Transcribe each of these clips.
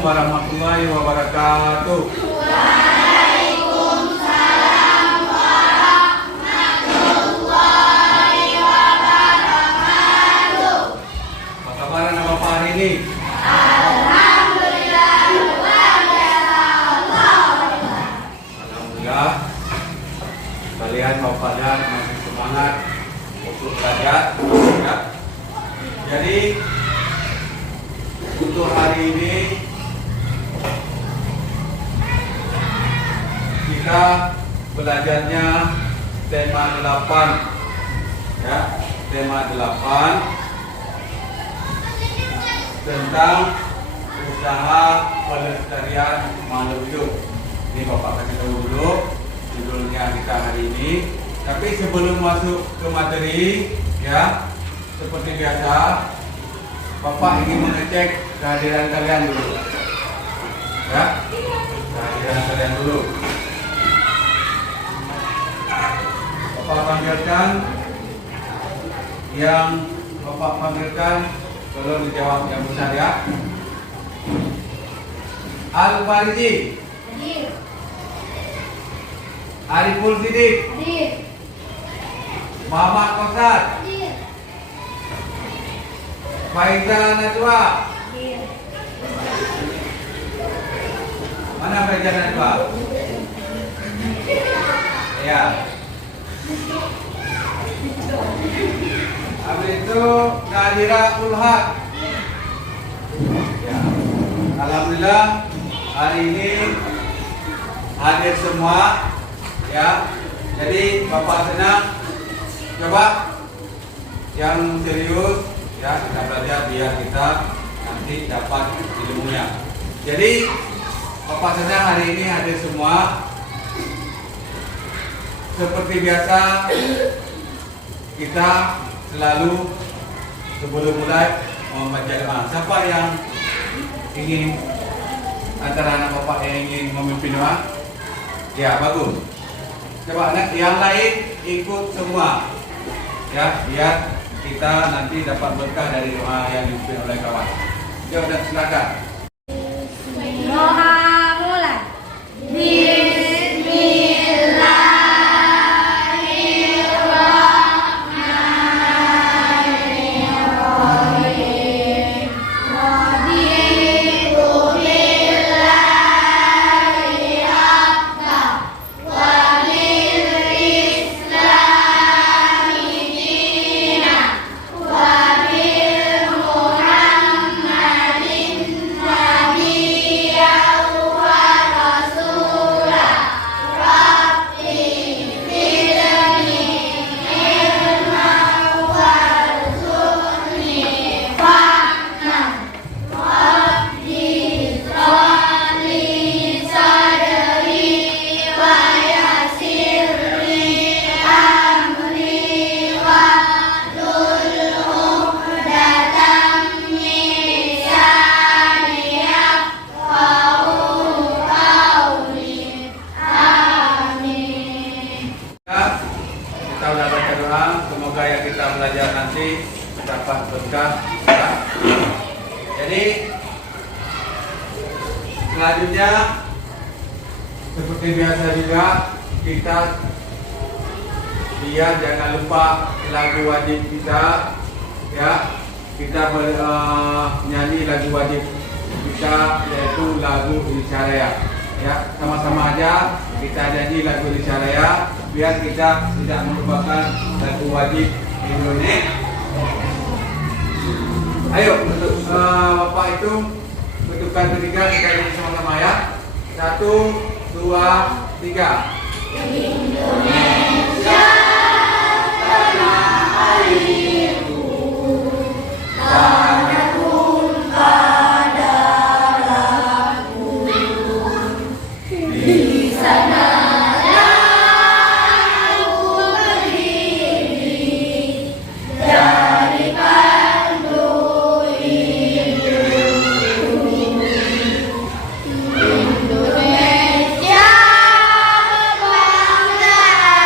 warahmatullahi wabarakatuh. Waalaikumsalam warahmatullahi wabarakatuh. Apa kabar anak Bapak hari ini? Alhamdulillah luar biasa Allah. Alhamdulillah. Kalian Bapak dan masih semangat untuk belajar, ya. Jadi untuk hari ini kita belajarnya tema 8, ya, tema 8 tentang usaha pelestarian makhluk hidup. Ini Bapak kasih tahu dulu judulnya kita hari ini. Tapi sebelum masuk ke materi, ya, seperti biasa, Bapak ingin mengecek kehadiran kalian dulu, ya, kehadiran kalian dulu. Bapak panggilkan, yang Bapak panggilkan tolong dijawab yang besar, ya. Al-Fariji, Hadir. Ariful Sidik, Hadir. Muhammad Kosar, Hadir. Faizal Najwa. Hadir. Mana Faizal Najwa? Ya. Habis itu Nadira Ulhad. Ya. Alhamdulillah hari ini hadir semua, ya. Jadi Bapak senang. Coba yang serius, ya, kita belajar biar kita nanti dapat ilmunya. Jadi Bapak senang hari ini hadir semua. Seperti biasa kita selalu sebelum mulai membaca doa. Siapa yang ingin antara anak Bapak yang ingin memimpin doa? Ya, bagus. Coba anak yang lain ikut semua, ya, biar kita nanti dapat berkah dari doa yang dipimpin oleh kawan. Yuk, dan silakan. Doa mulai. Bismillahirrahmanirrahim. Raditu billahi rabban wa bil islami dinan wa bil Muhammadin nabiyyan wa rasulah. Rabbi zidni ilman warzuqni fahman. Rabbi shrahli sadri wa yassirli amri wahlul 'uqdatam min lisani yafqahu qawli. Amin. Ya, kita udah baca doa, semoga yang kita belajar nanti dapat berkah, ya. Jadi selanjutnya seperti biasa juga kita biar jangan lupa lagu wajib kita, ya. Kita nyanyi lagu wajib kita, yaitu lagu Insyaallah, ya. Sama-sama aja kita nyanyi lagu Insyaallah biar kita tidak melupakan lagu wajib Indonesia. Ayo untuk Bapak itu bentukan ketiga kita nyanyi sama-sama, ya. 1, 2, 3. Indonesia tanah airku, tanah tumpah darahku. Di sana aku berdiri dari pandu hidupku. Indonesia kebanggaan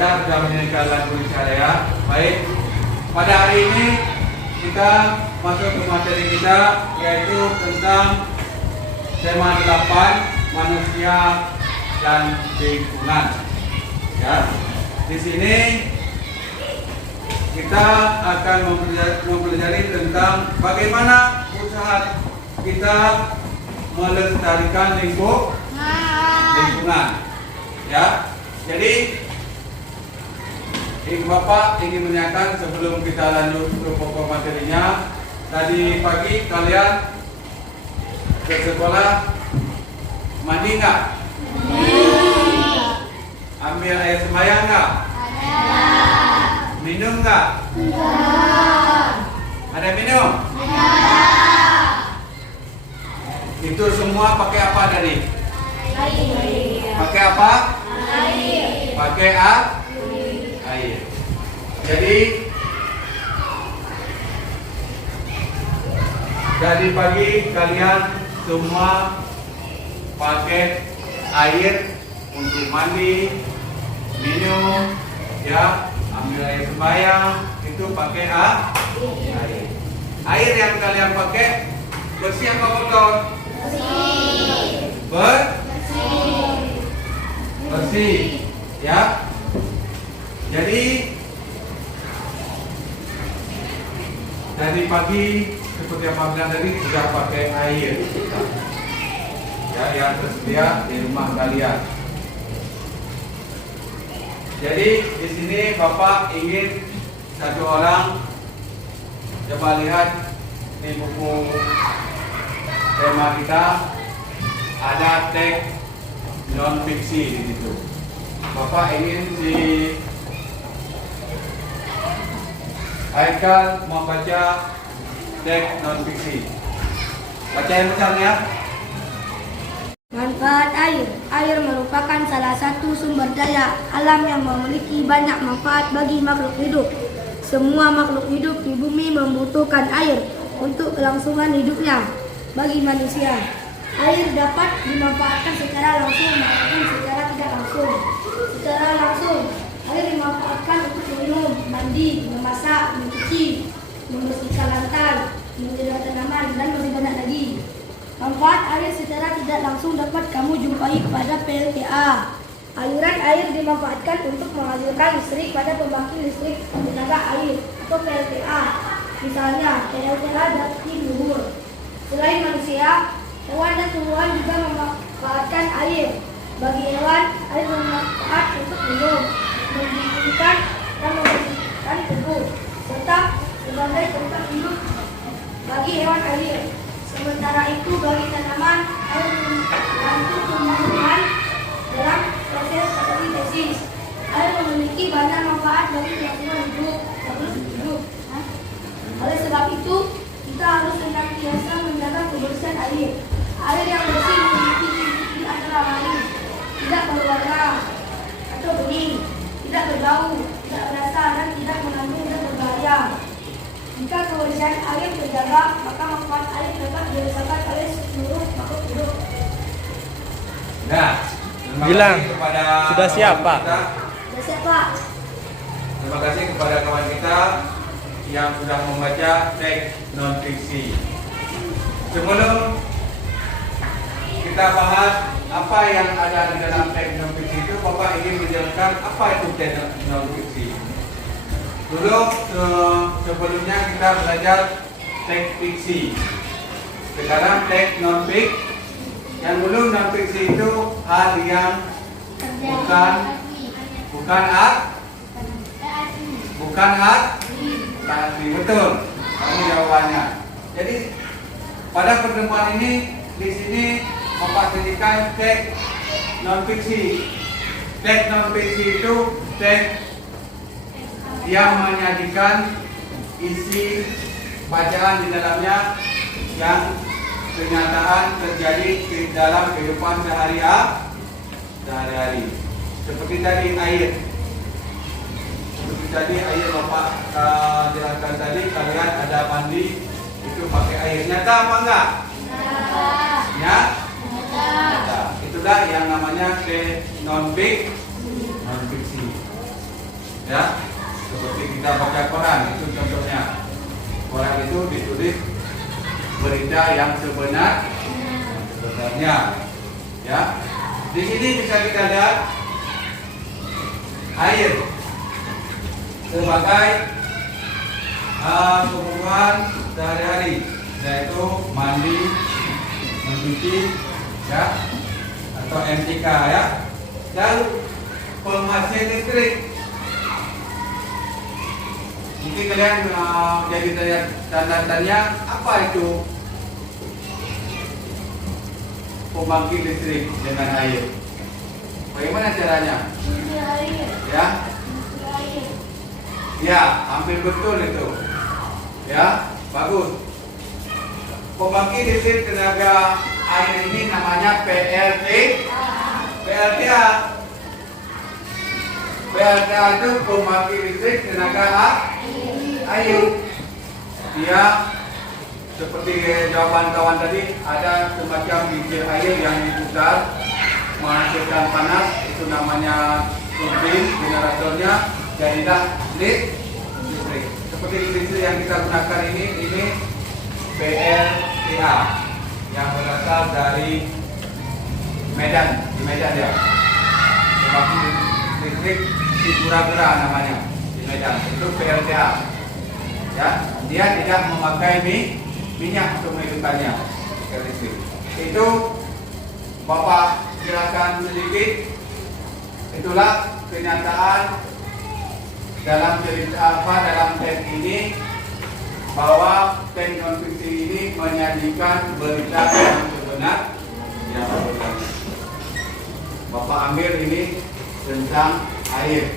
kita sudah menyanyikan lagu Syariah. Baik, pada hari ini kita masuk ke materi kita, yaitu tentang tema 8, manusia dan lingkungan. Ya, di sini kita akan mempelajari tentang bagaimana usaha kita melestarikan lingkungan. Ya, jadi Bapak ingin menanyakan sebelum kita lanjut ke pokok materinya. Tadi pagi kalian ke sekolah mandi nggak? Ambil air sembahyang nggak? Minum nggak? Ada minum? Itu semua pakai apa tadi? Pakai apa? Pakai air. Jadi pagi kalian semua pakai air untuk mandi, minum, ya, ambil air sembahyang, itu pakai air. Air yang kalian pakai bersih apa kotor? Bersih, ya. Jadi dari pagi seperti yang Pak bilang tadi sudah pakai air, ya, yang tersedia di rumah kalian. Jadi di sini Bapak ingin satu orang, coba lihat di buku tema kita ada teks non fiksi di situ. Bapak ingin si Haikal membaca teks non fiksi. Bacain misalnya. Manfaat air. Air merupakan salah satu sumber daya alam yang memiliki banyak manfaat bagi makhluk hidup. Semua makhluk hidup di bumi membutuhkan air untuk kelangsungan hidupnya. Bagi manusia, air dapat dimanfaatkan secara langsung maupun secara tidak langsung. Secara langsung, air dimanfaatkan untuk minum, mandi, memasak, mencuci, membersihkan lantai, menjaga tanaman, dan masih banyak lagi. Manfaat air secara tidak langsung dapat kamu jumpai pada PLTA. Aliran air dimanfaatkan untuk menghasilkan listrik pada pembangkit listrik tenaga air atau PLTA. Misalnya, PLTA dari luhur. Selain manusia, hewan dan tumbuhan juga memanfaatkan air. Bagi hewan, air bermanfaat untuk minum, mendidihkan, dan membersihkan tubuh, serta sebagai tempat hidup bagi hewan air. Sementara itu bagi tanaman, air membantu tumbuhan dalam proses fotosintesis. Air memiliki banyak manfaat bagi kelangsungan hidup. Oleh sebab itu, kita harus senantiasa menjaga kebersihan air. Air yang bersih memiliki ciri-ciri antara lain: tidak berwarna atau bening, tidak berbau, tidak berasa, dan tidak mengandung zat berbahaya. Jika kebersihan air terjaga, maka manfaat air dapat dirasakan oleh seluruh makhluk hidup. Nah, Bilang, kepada sudah siap, Pak? Sudah siap, Pak. Terima kasih kepada kawan kita yang sudah membaca teks non fiksi. Sebelum kita bahas apa yang ada di dalam teks non fiksi itu, Bapak ingin menjelaskan apa itu teks non fiksi. Dulu sebelumnya kita belajar teks fiksi. Sekarang teks non fiksi. Yang dulu non fiksi itu hal yang bukan asli, betul. Kamu jawabannya. Jadi pada pertemuan ini di sini memfasilitkan teks non fiksi. Teks non fiksi itu teks yang menyajikan isi bacaan di dalamnya yang kenyataan terjadi di dalam kehidupan sehari-hari. Seperti tadi air. Seperti tadi air Bapak jelaskan tadi, kalian ada mandi itu pakai air. Nyata apa enggak? Nyata. Itulah yang namanya non fiksi. kita baca koran, itu contohnya. Koran itu ditulis berita yang sebenarnya. Ya. Di sini bisa kita lihat air sebagai kebutuhan sehari-hari, yaitu mandi, mencuci, ya, atau MTK, ya. Lalu penghasil listrik. Mungkin kalian jadi tanda-tanya apa itu pembangkit listrik dengan air. Bagaimana caranya? Ya, ya, hampir betul itu. Ya, bagus. Pembangkit listrik tenaga air ini namanya PLTA. PLTA itu pembangkit listrik tenaga air. Dia seperti jawaban kawan tadi, ada semacam bibir air yang diputar menghasilkan panas, itu namanya turbin, generatornya, jadilah listrik. Seperti listrik yang kita gunakan ini PLTA yang berasal dari Medan, di Medan ya. Pembangkit listrik di Pura-Pura namanya, di Medan. Itu PLTA. Ya, dia tidak memakai minyak untuk menghidupkannya listrik. Itu Bapak jelaskan sedikit. Itulah kenyataan dalam cerita dalam tes ini, bahwa tes non-fiksi ini menyajikan berita yang sebenarnya. Bapak ambil ini tentang air,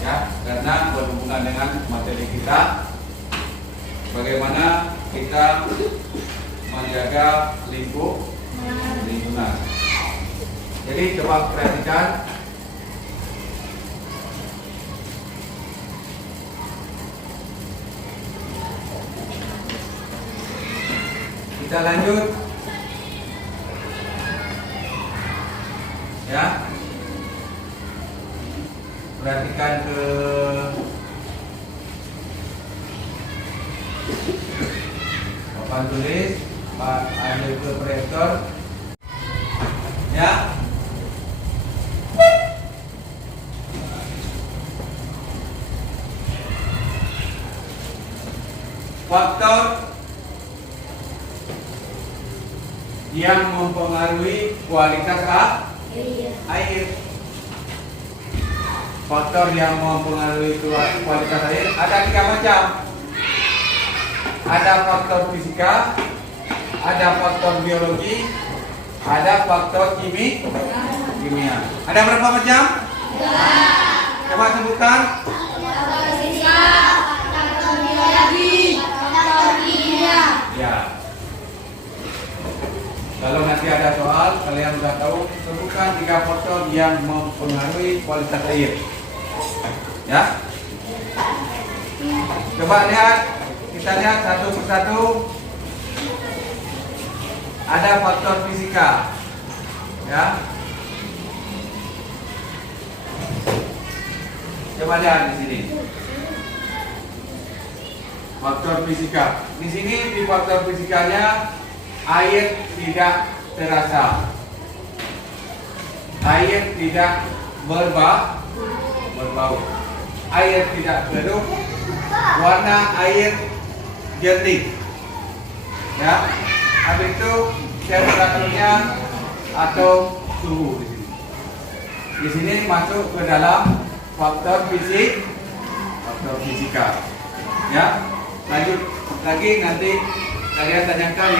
ya, karena berhubungan dengan materi kita, bagaimana kita menjaga lingkungan. Jadi coba perhatikan. Kita lanjut. Ya. Perhatikan ke papan tulis, ada ke proyektor. Ya. Faktor yang mempengaruhi kualitas air. Faktor yang mempengaruhi kualitas air ada 3 macam. Ada faktor fisika, ada faktor biologi, ada faktor kimia. Ada berapa macam? Coba sebutkan. Ya. Kalau nanti ada soal, kalian sudah tahu, sebutkan 3 faktor yang mempengaruhi kualitas air. Ya. Coba lihat, kita lihat satu persatu. Ada faktor fisika. Ya. Coba lihat di sini. Faktor fisika. Di sini di faktor fisikanya air tidak terasa. Air tidak berbau. Air tidak keruh. Warna air jernih. Ya. Habis itu temperaturnya atau suhu di sini. Di sini masuk ke dalam faktor fisika. Ya. Lanjut lagi, nanti kalian tanyakan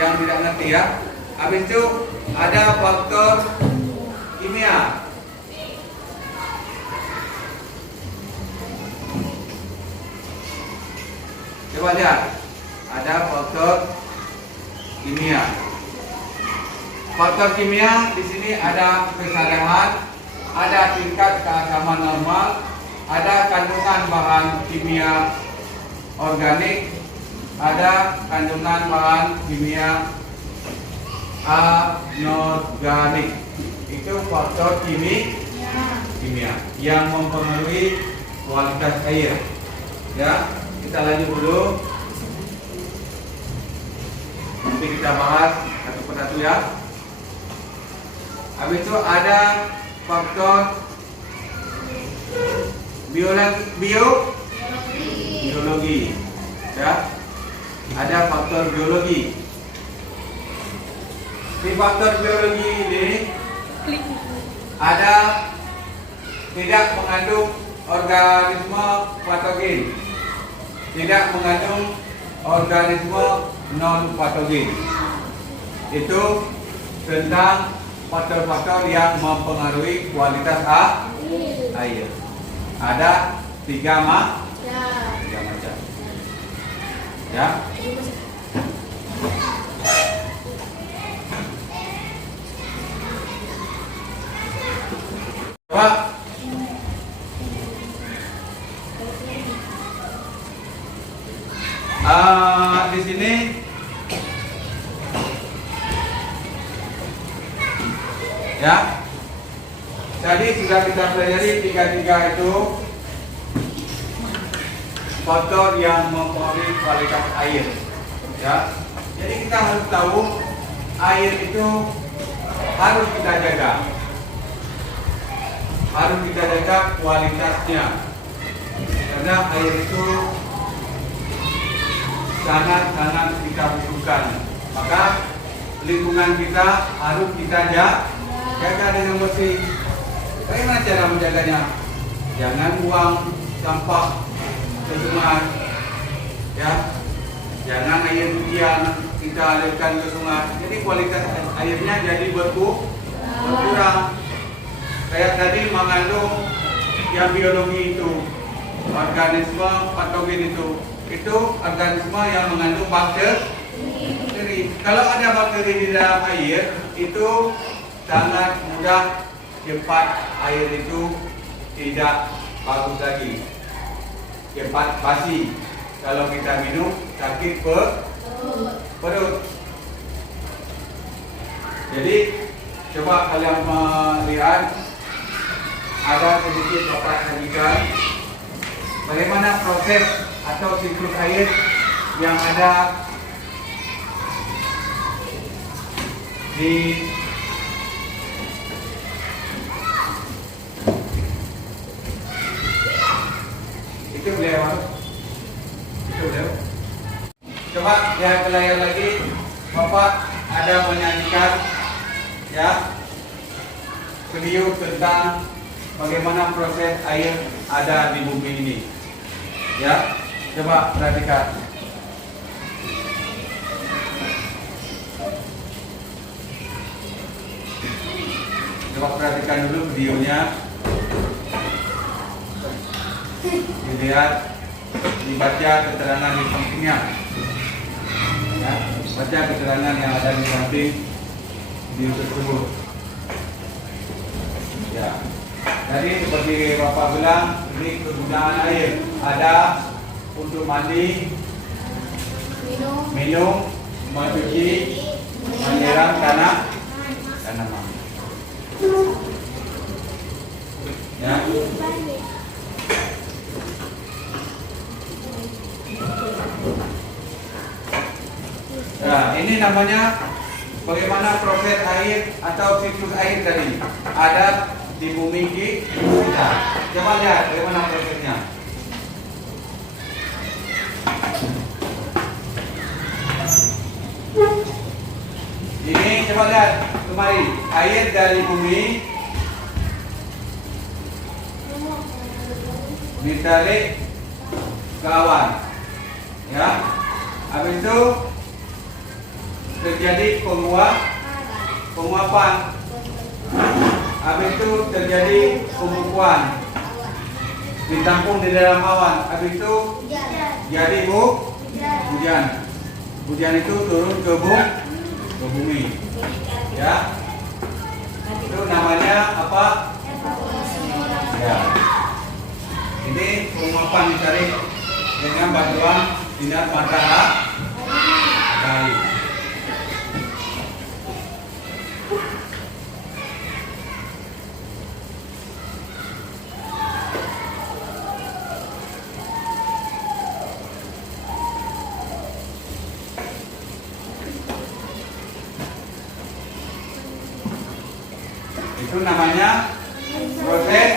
yang tidak ngerti ya. Habis itu ada faktor kimia. Coba lihat, ada faktor kimia. Faktor kimia di sini ada kesadaran, ada tingkat keasaman normal, ada kandungan bahan kimia organik, ada kandungan bahan kimia anorganik. Itu faktor kimia yang mempengaruhi kualitas air. Ya, kita lanjut dulu. Nanti kita bahas satu persatu ya. Habis itu ada faktor biologi. Ya, ada faktor biologi. Di faktor biologi ini ada tidak mengandung organisme patogen, tidak mengandung organisme non patogen. Itu tentang faktor-faktor yang mempengaruhi kualitas air. Ada tiga macam. Ya. Pak, di sini ya. Jadi sudah kita pelajari tiga-tiga itu faktor yang mempengaruhi kualitas air. Ya. Jadi kita harus tahu air itu harus kita jaga. Harus kita jaga kualitasnya, karena air itu sangat-sangat kita butuhkan. Maka lingkungan kita harus kita jaga dengan bersih. Bagaimana cara menjaganya? Jangan buang sampah ke sungai, ya. Jangan air hujan kita alirkan ke sungai. Jadi kualitas airnya jadi berkurang. Kayak tadi mengandung yang biologi itu, organisme patogen itu organisme yang mengandung bakteri. Kalau ada bakteri di dalam air, itu sangat mudah cepat air itu tidak bagus lagi, cepat basi. Kalau kita minum sakit perut. Jadi coba kalian melihat. Ada sedikit Bapak sajikan bagaimana proses atau siklus air yang ada di itu beliau. Coba lihat ke layar lagi. Bapak ada menyanyikan ya video tentang bagaimana proses air ada di bumi ini. Ya, coba perhatikan. Coba perhatikan dulu videonya. Dilihat, dibaca keterangan di sampingnya. Ya, baca keterangan yang ada di samping video tersebut. Ya. Jadi seperti Bapak bilang, ini kegunaan air ada untuk mandi, minum, mencuci, menyiram tanaman. Ya. Nah, ini namanya bagaimana proses air atau siklus air tadi ada di bumi kita. Coba lihat bagaimana prosesnya. Ini coba lihat kemari, air dari bumi ditarik ke awan, ya. Habis itu terjadi penguapan. Habis itu terjadi pembekuan, ditampung di dalam awan. Habis itu jadi hujan. Hujan itu turun ke bumi. Ya, itu namanya apa? Ya, ini penguapan ditarik dengan bantuan sinar matahari. namanya proses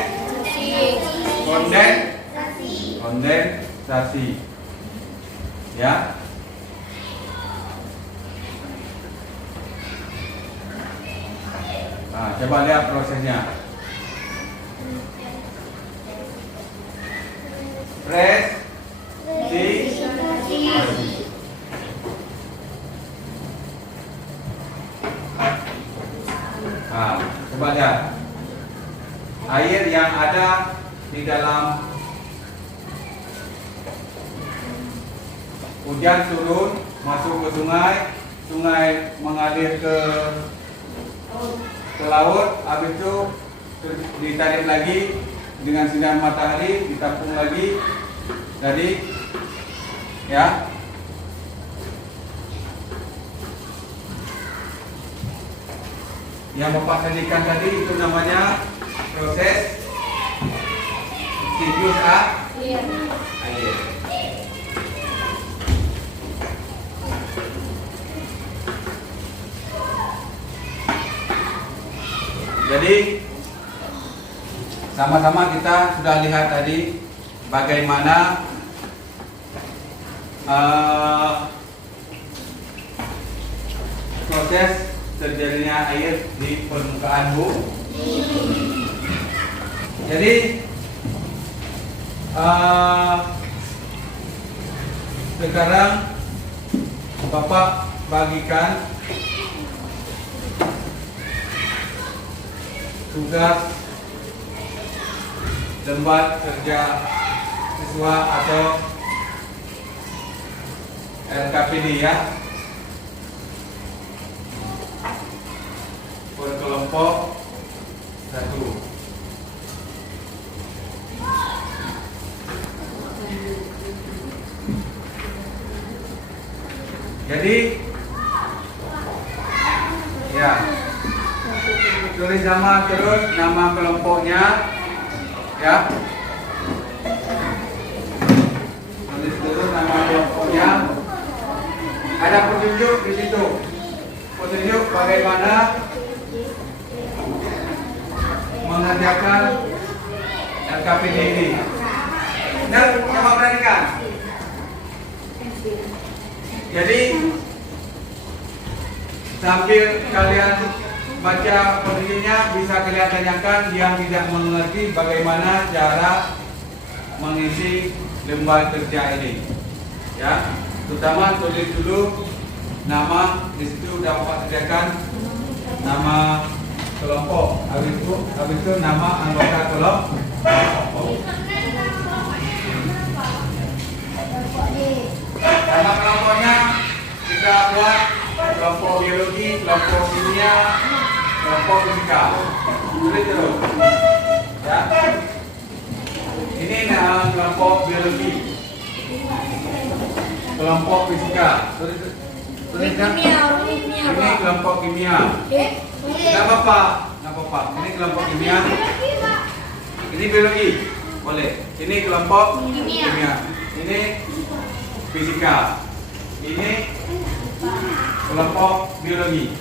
kondensasi. Ya. Nah, coba lihat prosesnya. Nah, coba lihat. Air yang ada di dalam hujan turun masuk ke sungai, sungai mengalir ke laut, habis itu ditarik lagi dengan sinar matahari, ditampung lagi. Jadi ya, yang Bapak tadikan tadi itu namanya proses siklus air. Jadi sama-sama kita sudah lihat tadi bagaimana proses terjadinya air di permukaan bumi. Jadi sekarang Bapak bagikan tugas lembar kerja siswa atau LKPD ya, per kelompok 1. Jadi ya, tulis nama terus nama kelompoknya ya. Tulis terus nama kelompoknya. Ada petunjuk di situ. Petunjuk bagaimana mengerjakan LKPD ini. Dan coba perhatikan. Jadi sambil kalian baca petunjuknya bisa kalian tanyakan yang tidak mengerti bagaimana cara mengisi lembar kerja ini. Ya, terutama tulis dulu nama, di situ dapat sediakan nama kelompok, habis itu nama anggota kelompok. Nama kelompoknya kita buat kelompok biologi, kelompok kimia, kelompok fisika. Tulis terus. Ya. Ini nama kelompok biologi, kelompok fisika. Tuliskan. Ini kelompok kimia. Nggak apa-apa. Ini kelompok kimia. Ini biologi. Boleh. Ini kelompok kimia. Ini fisika. Ini kelompok biologi.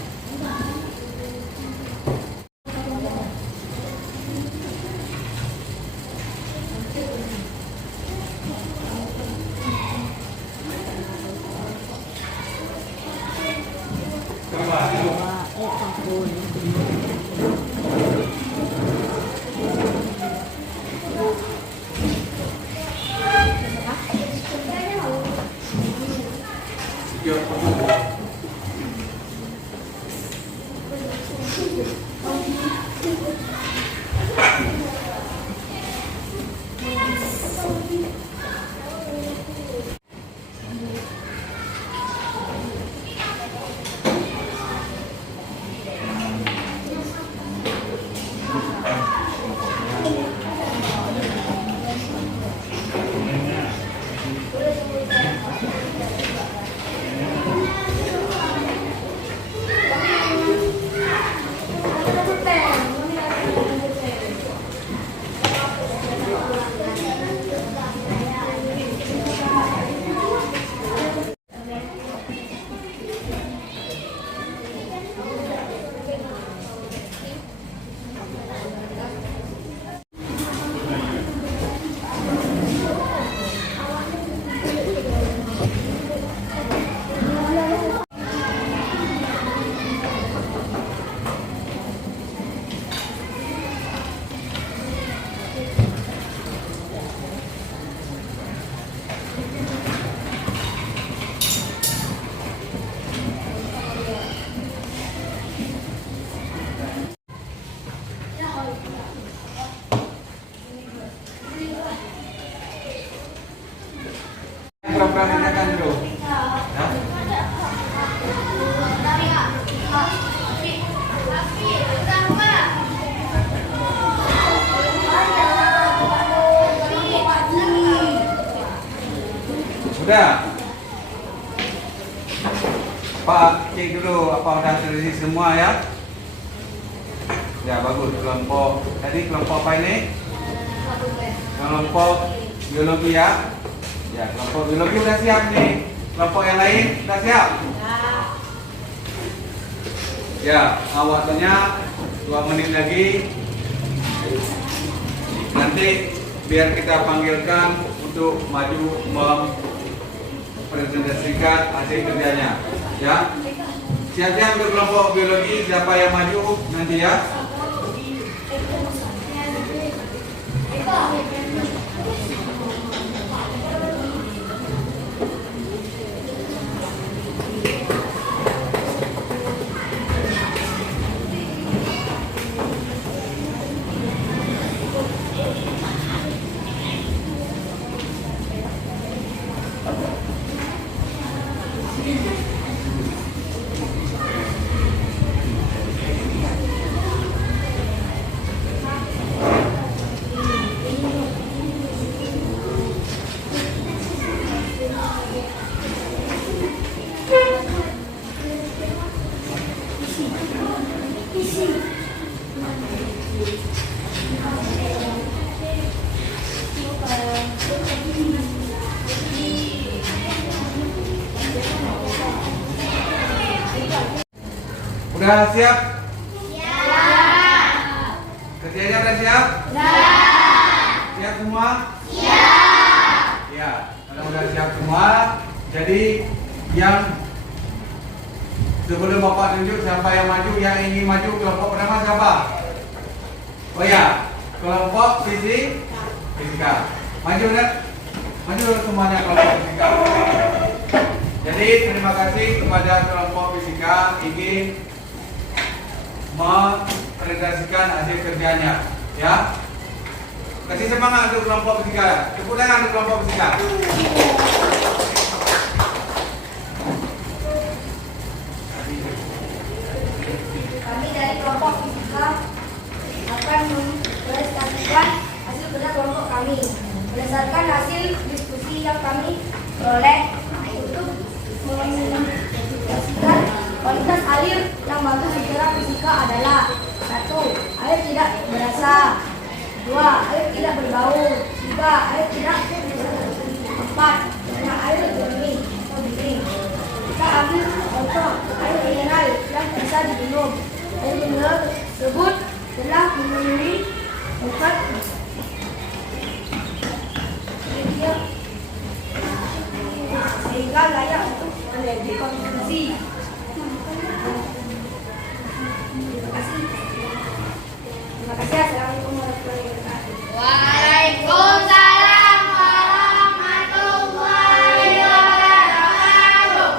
kami akan dulu. Ya. Sudah. Pak cek dulu apa udah terisi semua ya. Ya bagus, kelompok tadi kelompok apa ini? Kelompok biologi ya. Ya kelompok biologi udah siap nih. Kelompok yang lain udah siap? Ya, waktunya 2 menit lagi. Nanti biar kita panggilkan untuk maju mempresentasikan hasil kerjanya. Ya, siap-siap untuk kelompok biologi. Siapa yang maju nanti ya? Udah siap? Ya. Kerjanya udah siap? Ya. Siap semua? Ya. Ya, kalau udah siap semua, jadi yang sebelum Bapak tunjuk siapa yang maju, yang ingin maju kelompok pertama siapa? Oh ya, kelompok fisika. Maju kan? Maju semuanya kelompok fisika. Jadi terima kasih kepada kelompok fisika ingin mempresentasikan hasil kerjanya, ya. Kasih semangat untuk kelompok fisika. Tepuk tangan untuk kelompok fisika. Kami dari kelompok fisika akan mempresentasikan hasil kerja kelompok kami berdasarkan hasil diskusi yang kami peroleh untuk mempresentasikan kualitas air yang bagus secara fisika adalah 1. Air tidak berasa. 2. Air tidak berbau. 3. Air tidak 4. Air jernih. Kita ambil contoh air mineral yang bisa diminum. Air mineral tersebut telah memenuhi 4 sehingga layak untuk dikonsumsi. Terima kasih. Assalamualaikum warahmatullahi wabarakatuh. Waalaikumsalam warahmatullahi wabarakatuh.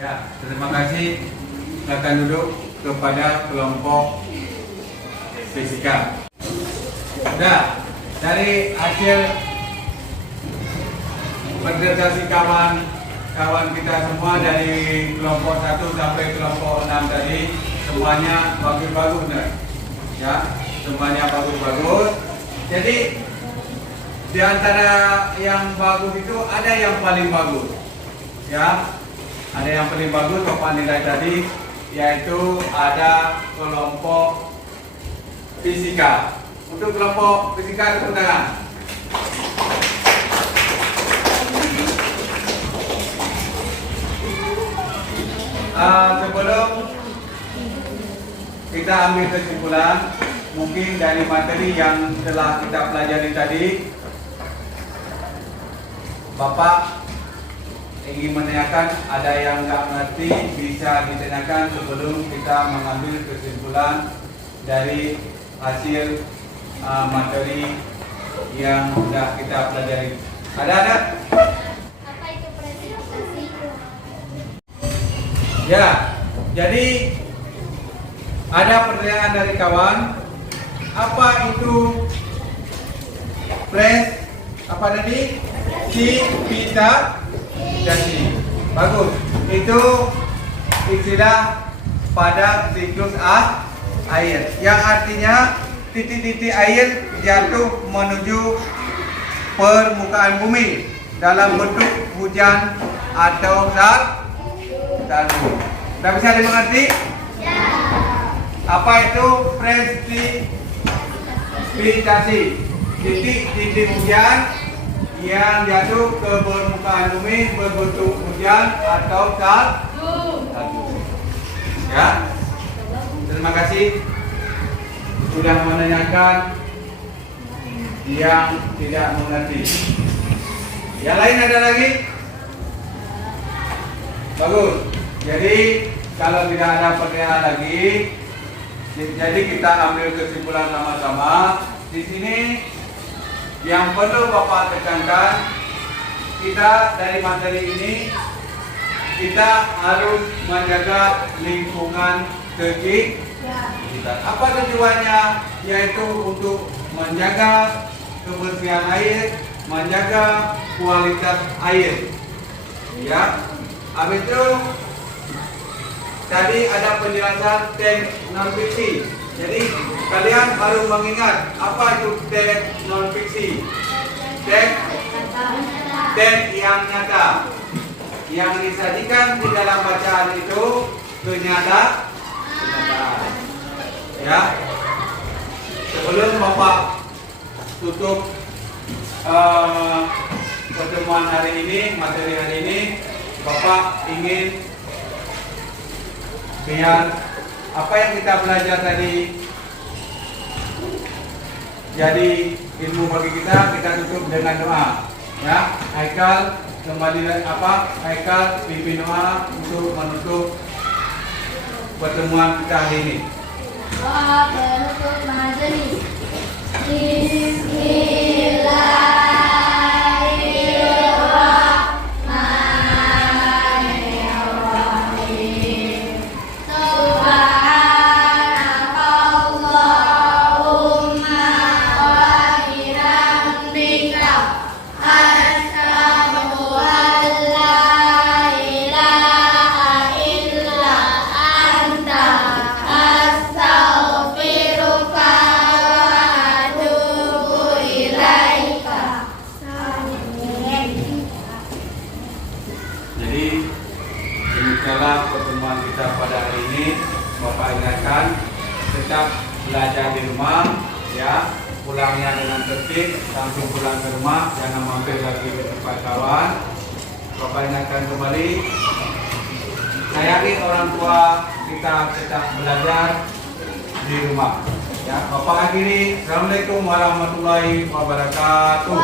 Ya, terima kasih. Silakan duduk kepada kelompok fisika. Sudah, dari hasil presentasi kawan kita semua dari kelompok 1 sampai kelompok 6 tadi semuanya bagus-bagus, ya, semuanya bagus-bagus. Jadi di antara yang bagus itu ada yang paling bagus, ya, ada yang paling bagus Bapak nilai tadi, yaitu ada kelompok fisika. Untuk kelompok fisika tepuk tangan. Sebelum kita ambil kesimpulan, mungkin dari materi yang telah kita pelajari tadi, Bapak ingin menanyakan, ada yang nggak ngerti bisa ditanyakan sebelum kita mengambil kesimpulan dari hasil materi yang sudah kita pelajari. Ada? Apa itu presentasi? Ya, jadi ada pertanyaan dari kawan, apa itu apa tadi? Si pita presipitasasi. Bagus. Itu istilah pada siklus air, yang artinya titik-titik air jatuh menuju permukaan bumi dalam bentuk hujan atau salju. Dah bisa dimengerti? Apa itu presipitasi? Titik-titik hujan yang jatuh ke permukaan bumi berbentuk hujan atau salju. Ya, terima kasih sudah menanyakan yang tidak mengerti. Yang lain ada lagi? Bagus. Jadi kalau tidak ada pertanyaan lagi, jadi kita ambil kesimpulan sama-sama. Di sini yang perlu Bapak tekankan, kita dari materi ini kita harus menjaga lingkungan sekitar. Apa tujuannya? Yaitu untuk menjaga kebersihan air, menjaga kualitas air. Ya. Habis itu tadi ada penjelasan tank non fiksi. Jadi kalian harus mengingat apa itu tank non fiksi. Tank yang nyata. Yang disajikan di dalam bacaan itu kenyataan. Ya. Sebelum Bapak tutup pertemuan hari ini, materi hari ini, Bapak ingin biar apa yang kita belajar tadi jadi ilmu bagi kita tutup dengan doa. Ya, Haikal kembali Haikal pimpin doa untuk menutup pertemuan kita hari ini. Doa penutup majelis. Bismillahirrahmanirrahim. Subhanakallahumma wa bihamdika asyhadu an la ilaha illa anta astaghfiruka wa atubu ilaika. Jadi demikianlah pertemuan kita pada hari ini. Bapak ingatkan tetap belajar di rumah, ya, pulangnya dengan tertib, langsung pulang ke rumah, jangan mampir lagi ke tempat kawan. Bapak ingatkan kembali, sayangi orang tua kita tetap belajar di rumah. Ya, Bapak akhiri. Assalamualaikum warahmatullahi wabarakatuh.